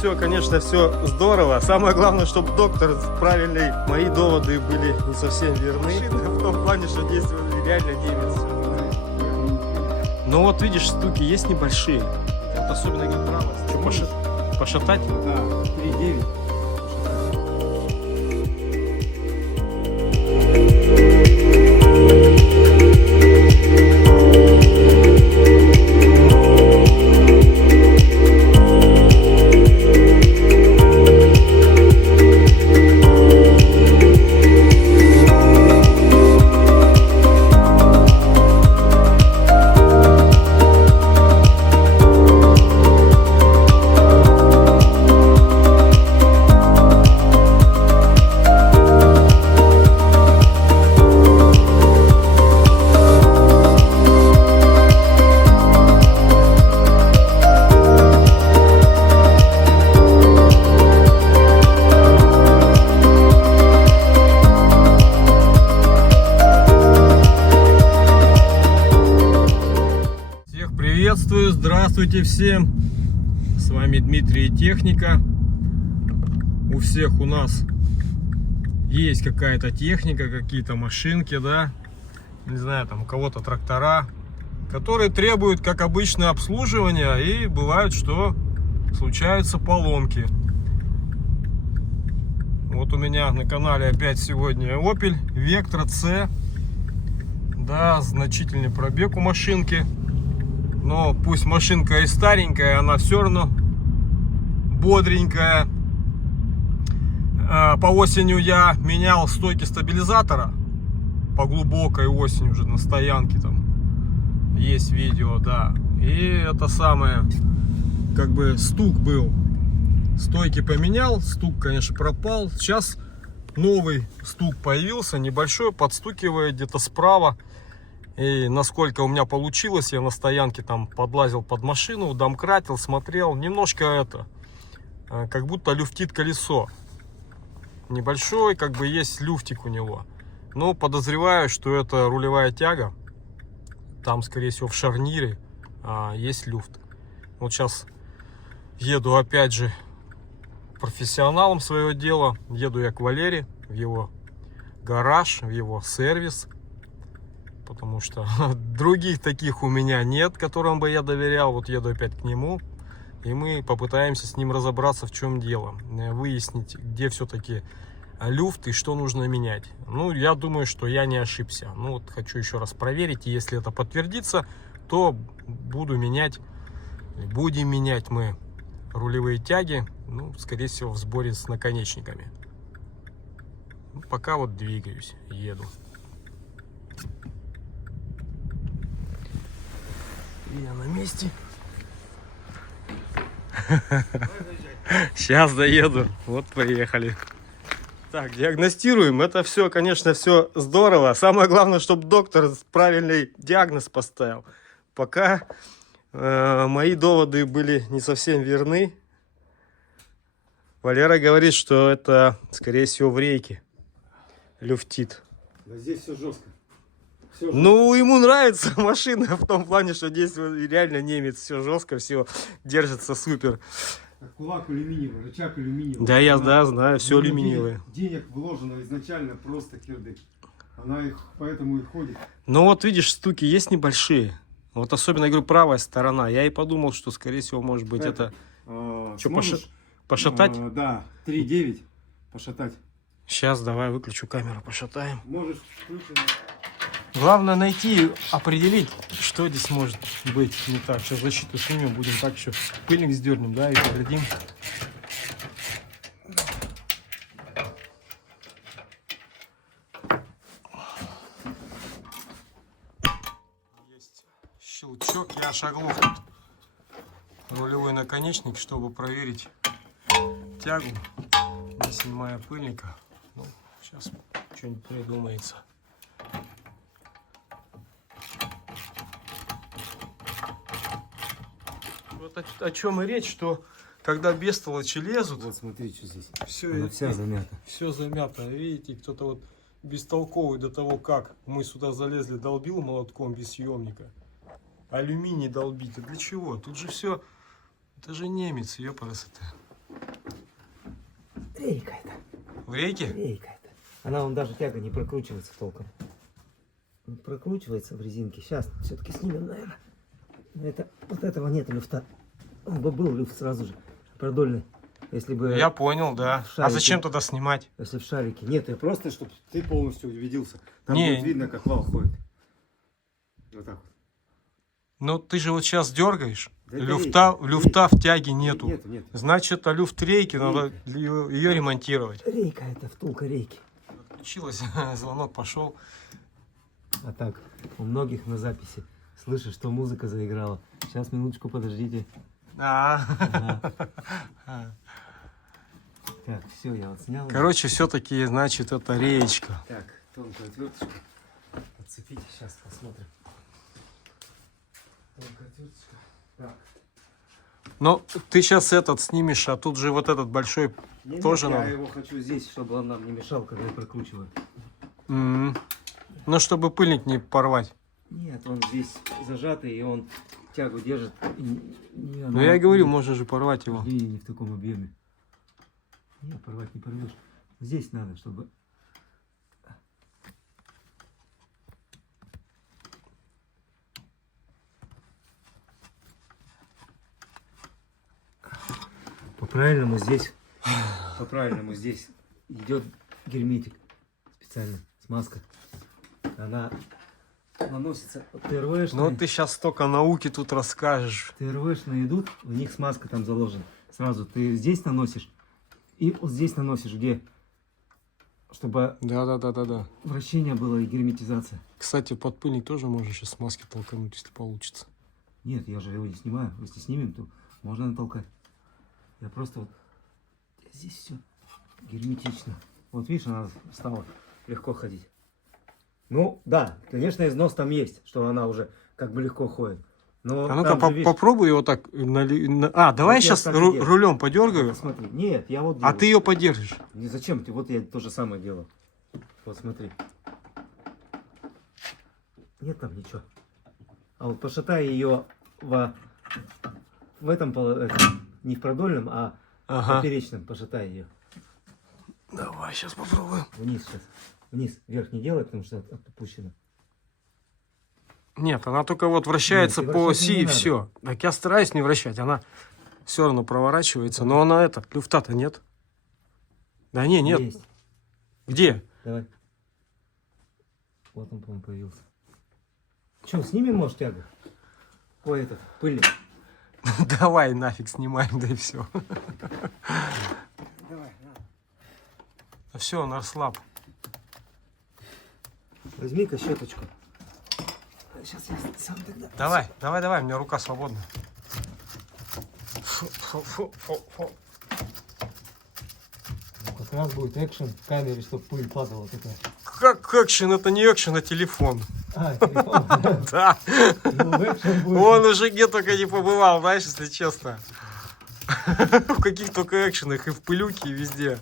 все, конечно, все здорово. Самое главное, чтобы доктор правильный. Мои доводы были не совсем верны. В том плане, что здесь реально немец. Но вот видишь, стуки есть небольшие. Вот особенно говорит право. Что, пошатать? Да, 3,9. Приветствую, здравствуйте всем, с вами Дмитрий и Техника. У всех у нас есть какая-то техника, какие-то машинки, да, не знаю, там у кого-то трактора, которые требуют, как обычно, обслуживания, и бывает, что случаются поломки. Вот у меня на канале опять сегодня Opel Vectra C, да, значительный пробег у машинки. Но пусть машинка и старенькая, она все равно бодренькая. По осенью я менял стойки стабилизатора. По глубокой осени уже на стоянке там есть видео, да. И это самое, как бы стук был. Стойки поменял, стук, конечно, пропал. Сейчас новый стук появился, небольшой, подстукивает где-то справа. И насколько у меня получилось, я на стоянке там подлазил под машину, домкратил, смотрел. Немножко это, как будто люфтит колесо. Небольшой, как бы есть люфтик у него. Но подозреваю, что это рулевая тяга. Там, скорее всего, в шарнире есть люфт. Вот сейчас еду опять же профессионалом своего дела. Еду я к Валере в его гараж, в его сервис. Потому что других таких у меня нет, которым бы я доверял. Вот еду опять к нему. И мы попытаемся с ним разобраться, в чем дело. Выяснить, где все-таки люфт и что нужно менять. Ну, я думаю, что я не ошибся. Ну, вот хочу еще раз проверить. И если это подтвердится, то будем менять мы рулевые тяги. Ну, скорее всего, в сборе с наконечниками. Ну, пока вот двигаюсь, еду. Я на месте. Сейчас доеду. Вот приехали. Так, диагностируем. Это все, конечно, все здорово. Самое главное, чтобы доктор правильный диагноз поставил. Пока мои доводы были не совсем верны. Валера говорит, что это, скорее всего, в рейке люфтит. Да здесь все жестко. Ну, ему нравится машина в том плане, что здесь реально немец, все жестко, все держится супер. Кулак алюминиевый, рычаг алюминиевый. Да, я знаю, все алюминиевое. Денег вложено изначально просто кирдык. Она их поэтому и ходит. Ну вот видишь, стуки есть небольшие. Вот особенно, я говорю, правая сторона. Я и подумал, что, скорее всего, может быть, это... Что, пошатать? Да, 3,9 пошатать. Сейчас давай выключу камеру, пошатаем. Можешь включить. Главное найти, определить, что здесь может быть не так. Сейчас защиту снимем, будем так еще пыльник сдернем, да, и поглядим. Есть щелчок, я шагнул тут рулевой наконечник, чтобы проверить тягу, не снимая пыльника. Ну, сейчас что-нибудь придумается. Вот о чем и речь, что когда бестолочи лезут, Вот смотри, что здесь. все, Вся замята. все замято. Видите, кто-то вот бестолковый до того, как мы сюда залезли, долбил молотком без съемника. Алюминий долбить. А для чего? Тут же все. Это же немец, ёпарасоте. Рейка это. В рейке? Рейка это. Она вон даже тяга не прокручивается толком. Не прокручивается в резинке. Сейчас все-таки снимем, наверное. Но это, вот этого нет люфта. Он бы был люфт сразу же. Продольный. Если бы... Я понял, да. А шарики. зачем тогда снимать? Если в шарике. Нет, я Просто, чтобы ты полностью убедился. Там Не. будет видно, как вал ходит. Вот так вот. Ну ты же вот сейчас дергаешь. Да это Люфта в тяге нету. Нет. Значит, это люфт рейки, надо ее ремонтировать. рейка это, втулка рейки. Включилось, звонок пошел. А так, у многих на записи слышишь, что музыка заиграла. Сейчас, минуточку, подождите. Ага. Так, все, я вот снял. Короче, все-таки, значит, это реечка. Так, тонкую отверточку. Подцепите, сейчас посмотрим. Тонкая отверточка. Так. Но ты сейчас этот снимешь, а тут же вот этот большой Не, тоже нет, надо. я его хочу здесь, чтобы он нам не мешал, когда я прокручиваю. М. Ну, чтобы пыльник не порвать. Нет, он здесь зажатый, и он тягу держит. Ну, я и говорю, можно же порвать его. Не в таком объеме. Нет, порвать не порвешь. Здесь надо, чтобы... По-правильному здесь идет герметик специально, смазка. Она наносится ТРВшные. Ну, ты сейчас столько науки тут расскажешь. ТРВшные идут, у них смазка там заложена. Сразу ты здесь наносишь и вот здесь наносишь, где, чтобы Да. вращение было и герметизация. Кстати, под пыльник тоже можно сейчас смазки толкануть, если получится. Нет, я же его не снимаю. Если снимем, то можно натолкать. Я просто вот здесь все герметично. Вот видишь, она стала легко ходить. Ну, да, конечно, износ там есть, что она уже как бы легко ходит. Но А ну-ка, там же, видишь, попробуй его так. А, давай Вот я сейчас так и делаю. рулем подергаю, смотри. Нет, я вот а делаю. ты ее подержишь. Не, зачем ты? Вот я то же самое делаю. Вот смотри. Нет там ничего. А вот пошатай ее в этом, не в продольном, а в Ага. поперечном пошатай ее. Давай, сейчас попробуем. Вниз сейчас. Вниз, вверх не делай, потому что опущено. Нет, она только вот вращается Нет, и по вращать оси не и надо. все. Так я стараюсь не вращать, она все равно проворачивается. Но она люфта-то нет. Да не, нет. Есть. Где? Давай. Вот он, по-моему, появился. Че, снимем, может, тягу? Ой, этот, пыльник. Давай нафиг снимаем, да и все. Давай, Да все, он расслаб. возьми-ка щеточку. Сейчас я сам тогда. Давай, у меня рука свободна. Фу. Как раз будет экшен в камере, чтобы пыль падала такая. Как экшен? Это не экшен, а телефон. А, телефон. Да. Ну, экшен будет. Он уже где только не побывал, знаешь, если честно. В каких только экшенах, и в пылюке, и везде.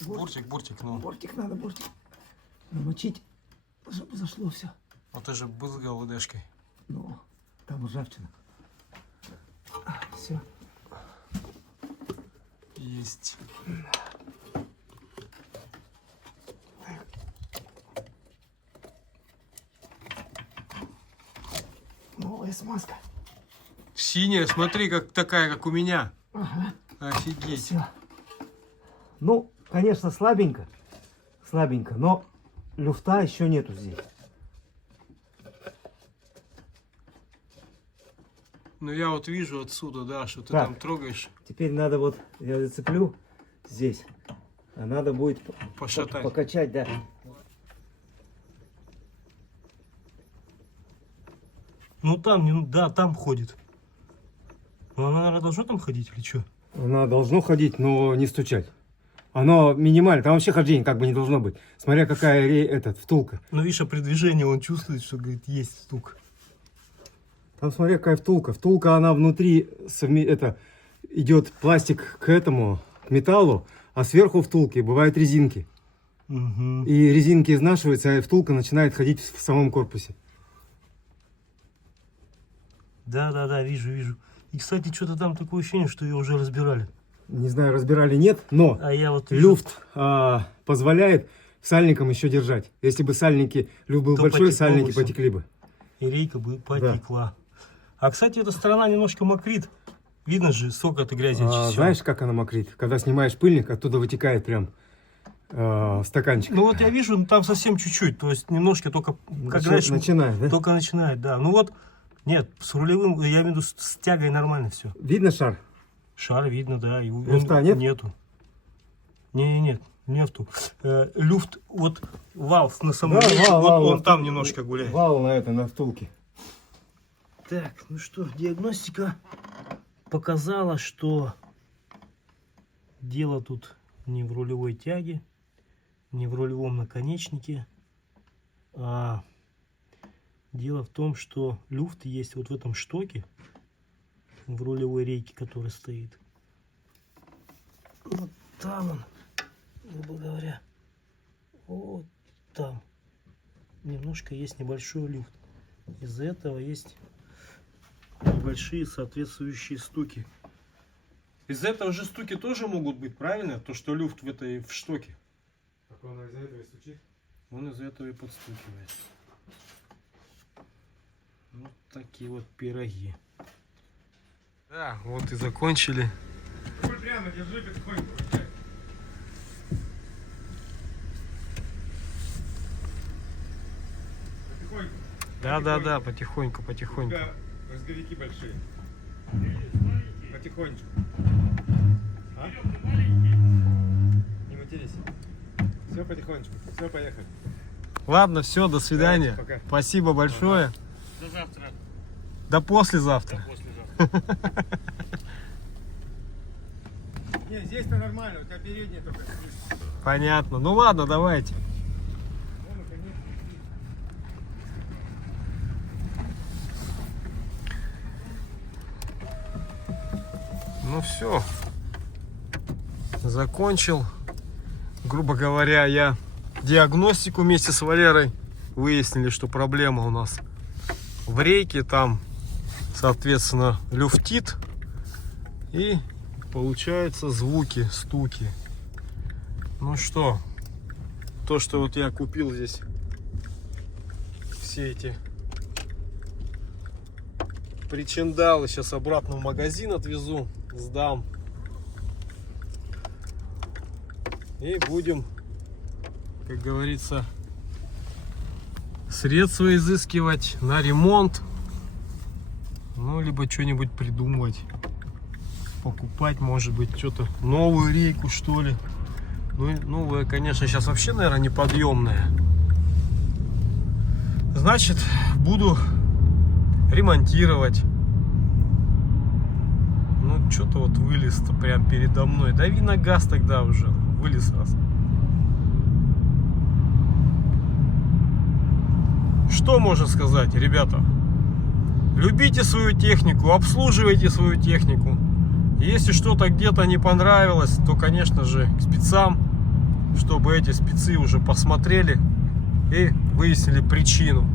Буртик, ну. Бортик надо, бортик. Намочить, чтобы зашло все. Вот ты же брызгал ВДшкой. Ну, там ржавчина. Все. Есть. Новая смазка. Синяя, смотри, как такая, как у меня. Ага. Офигеть. Все. Ну, конечно, слабенько. Слабенько, но люфта еще нету здесь. Ну я вот вижу отсюда, да, что ты Так. там трогаешь. Теперь надо вот, я зацеплю здесь, а надо будет Пошатать. покачать, да. Ну там, да, там ходит. Ну она, наверное, должна там ходить или что? Она должно ходить, но не стучать. Оно минимально, там вообще хождения как бы не должно быть. Смотря какая втулка. Ну видишь, а при движении он чувствует, что, говорит, есть стук. Там смотря какая втулка. Втулка, она внутри идет пластик к этому, к металлу, а сверху втулки бывают резинки. Угу. И резинки изнашиваются, а втулка начинает ходить в самом корпусе. Да, вижу. И, кстати, что-то там такое ощущение, что ее уже разбирали. Не знаю, разбирали, нет, но А я вот вижу, люфт позволяет сальникам еще держать. Если бы люфт был То большой, потекло сальники бы всё. потекли бы. и рейка бы потекла. А, кстати, эта сторона немножко мокрит. Видно же, сколько этой грязи очищено. Знаешь, как она мокрит? Когда снимаешь пыльник, оттуда вытекает прям стаканчик. Ну вот я вижу, ну, там совсем чуть-чуть. То есть немножко только, как знаешь, Начинает, да? только начинает, да. Ну вот, нет, с рулевым, я имею в виду, с тягой нормально все. Видно шар? Шар видно, да. И Люфта нет? Нету. Нет, нету. Люфт, вот валв на самом Да, деле, вал, вот вал, он вот там немножко гуляет. Вал на втулке. Так, ну что, диагностика показала, что дело тут не в рулевой тяге, не в рулевом наконечнике, а дело в том, что люфт есть вот в этом штоке, в рулевой рейке, который стоит. Вот там он, грубо говоря, вот там немножко есть небольшой люфт. Из-за этого есть небольшие соответствующие стуки. Из-за этого же стуки тоже могут быть, правильно? То, что люфт в штоке. Так он из-за этого и стучит? Он из-за этого и подстукивает. Вот такие вот пироги. Да, вот и закончили. Прямо держи потихоньку. Потихоньку. Да, потихоньку. Разговики большие. Потихонечку. Не матерись. Все потихонечку. Все, поехали. Ладно, все, до свидания. Давайте, пока. Спасибо большое. До завтра. До послезавтра. Не, здесь-то нормально, у тебя передняя только. Понятно. Ну ладно, давайте. Ну все. Закончил. Грубо говоря, я диагностику вместе с Валерой выяснили, что проблема у нас в рейке. Там, соответственно, люфтит. И получаются звуки, стуки. Ну что, то, что вот я купил здесь все эти причиндалы, сейчас обратно в магазин отвезу, сдам. И будем, как говорится, средства изыскивать на ремонт. Ну, либо что-нибудь придумывать. Покупать, может быть, что-то новую рейку, что ли. Ну, новая, конечно, сейчас вообще, наверное, неподъемная. Значит, буду ремонтировать. Ну, что-то вот вылез-то прям передо мной. Дави на газ тогда уже. Вылез раз. Что можно сказать, ребята? Любите свою технику, обслуживайте свою технику. Если что-то где-то не понравилось, то, конечно же, к спецам, чтобы эти спецы уже посмотрели и выяснили причину,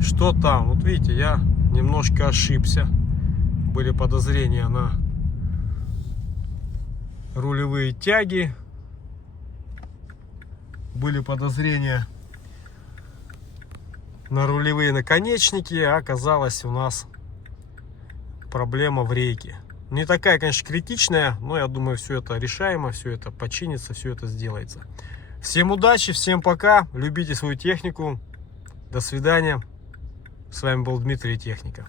что там. Вот видите, я немножко ошибся. Были подозрения на рулевые тяги, были подозрения на рулевые наконечники, а оказалось у нас проблема в рейке. Не такая, конечно, критичная, но я думаю, все это решаемо, все это починится, все это сделается. Всем удачи, всем пока, любите свою технику, до свидания. С вами был Дмитрий Техника.